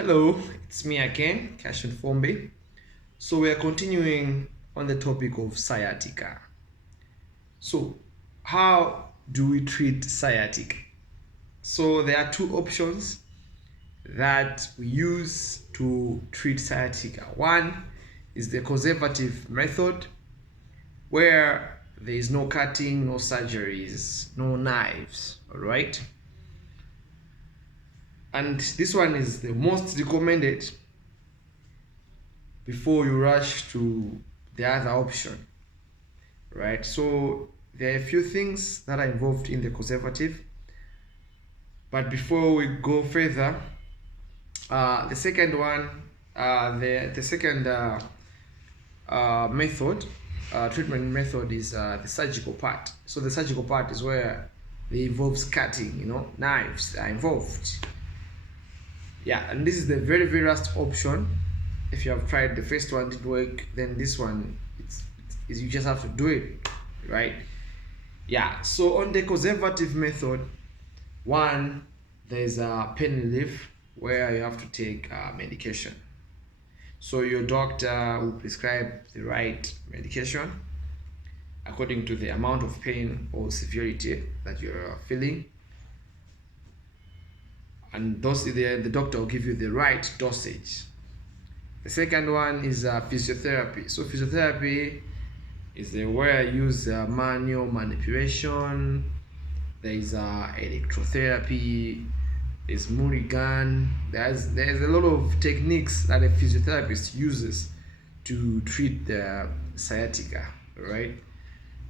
Hello, it's me again, Cashin Fombe. So we are continuing on the topic of sciatica. So, how do we treat sciatica? So there are two options that we use to treat sciatica. One is the conservative method, where there is no cutting, no surgeries, no knives. All right. And this one is the most recommended before you rush to the other option, right? So there are a few things that are involved in the conservative, but before we go further, the second one, the second method, treatment method is the surgical part. So the surgical part is where it involves cutting, knives are involved. Yeah, and this is the very last option. If you have tried the first one didn't work, then this one it's you just have to do it, right? Yeah, so on the conservative method, one, there's a pain relief where you have to take medication. So your doctor will prescribe the right medication according to the amount of pain or severity that you're feeling, and the doctor will give you the right dosage. The second one is physiotherapy. So physiotherapy is where I use manual manipulation. There is electrotherapy. There's Murigan. There's a lot of techniques that a physiotherapist uses to treat the sciatica. Right.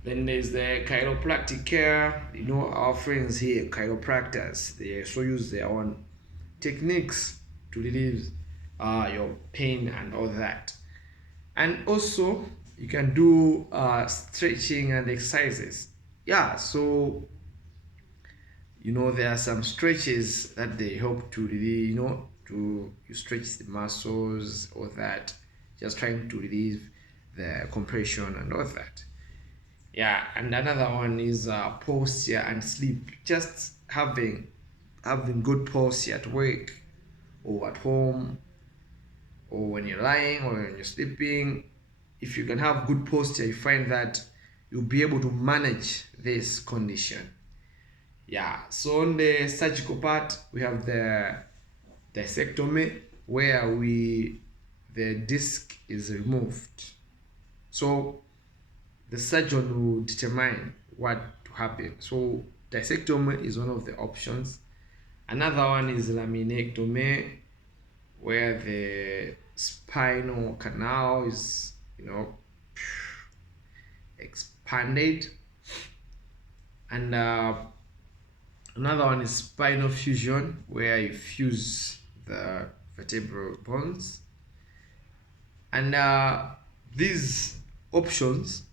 Then there's the chiropractic care. Our friends here, chiropractors, they also use their own techniques to relieve your pain and all that. And also you can do stretching and exercises. Yeah, so there are some stretches that they help to really you stretch the muscles, or that, just trying to relieve the compression and all that. Yeah, and another one is posture and sleep. Just having good posture at work or at home, or when you're lying or when you're sleeping. If you can have good posture, you find that you'll be able to manage this condition. Yeah, so on the surgical part, we have the dissectomy, where the disc is removed. So the surgeon will determine what to happen. So dissectomy is one of the options. Another one is laminectomy, where the spinal canal is expanded. And another one is spinal fusion, where you fuse the vertebral bones. And these options,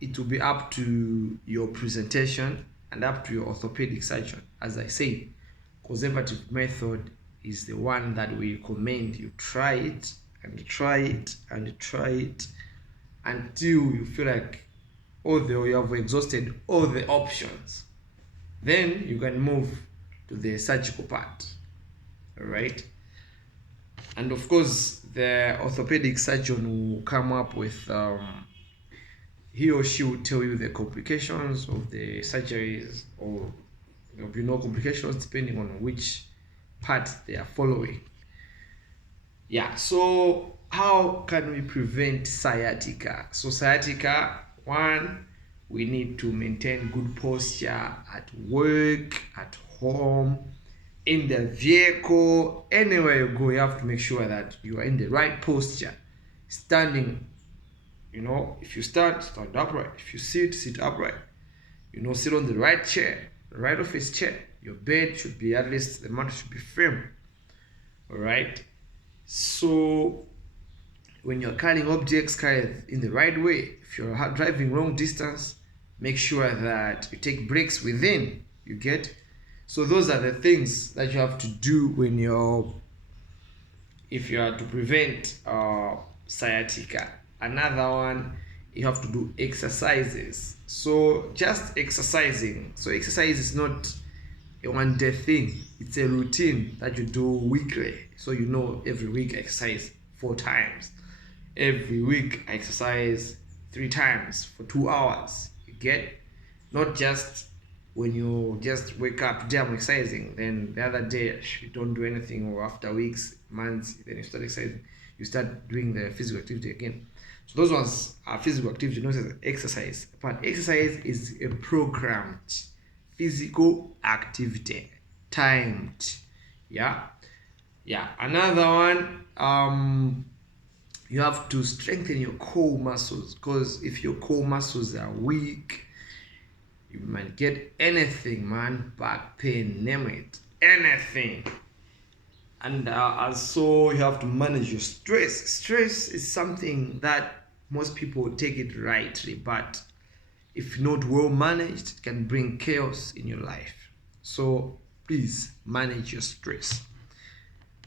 it will be up to your presentation and up to your orthopedic surgeon. As I say, conservative method is the one that we recommend. You try it and you try it and you try it until you feel like you have exhausted all the options. Then you can move to the surgical part. All right. And of course, the orthopedic surgeon will come up with he or she will tell you the complications of the surgeries, or complications depending on which part they are following. Yeah, so how can we prevent sciatica? So sciatica, one, we need to maintain good posture at work, at home, in the vehicle, anywhere you go. You have to make sure that you are in the right posture. Standing, if you stand upright. If you sit upright. Sit on the right chair, the right office chair. Your bed should be, at least the mat should be firm. All right. So when you're carrying objects, carry it in the right way. If you're driving long distance, make sure that you take breaks within. You get? So those are the things that you have to do if you are to prevent sciatica. Another one, you have to do exercises. So just exercising. So exercise is not a one day thing. It's a routine that you do weekly. So you know every week I exercise 4 times. Every week I exercise 3 times for 2 hours. You get, not just when you just wake up, today I'm exercising, then the other day you don't do anything, or after weeks, months, then you start exercising, you start doing the physical activity again. So those ones are physical activity, not exercise. But exercise is a programmed physical activity, timed. Yeah. Another one, you have to strengthen your core muscles, because if your core muscles are weak, you might get anything, man. Back pain, name it, anything. And also you have to manage your stress. Stress is something that most people take it rightly, but if not well managed, it can bring chaos in your life. So please manage your stress.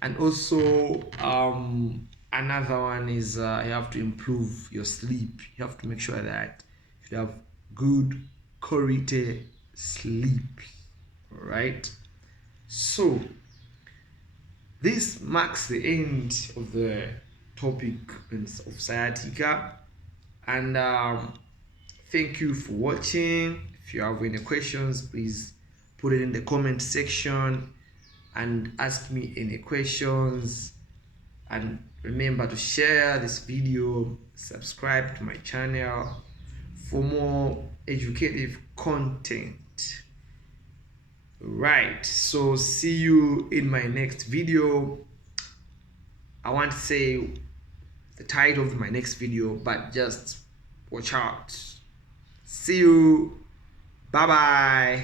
And also another one is you have to improve your sleep. You have to make sure that you have good quality sleep. All right, so this marks the end of the topic of sciatica. And thank you for watching. If you have any questions, please put it in the comment section and ask me any questions. And remember to share this video, subscribe to my channel for more educative content. Right, so see you in my next video. I want to say the title of my next video, but just watch out. See you. Bye bye.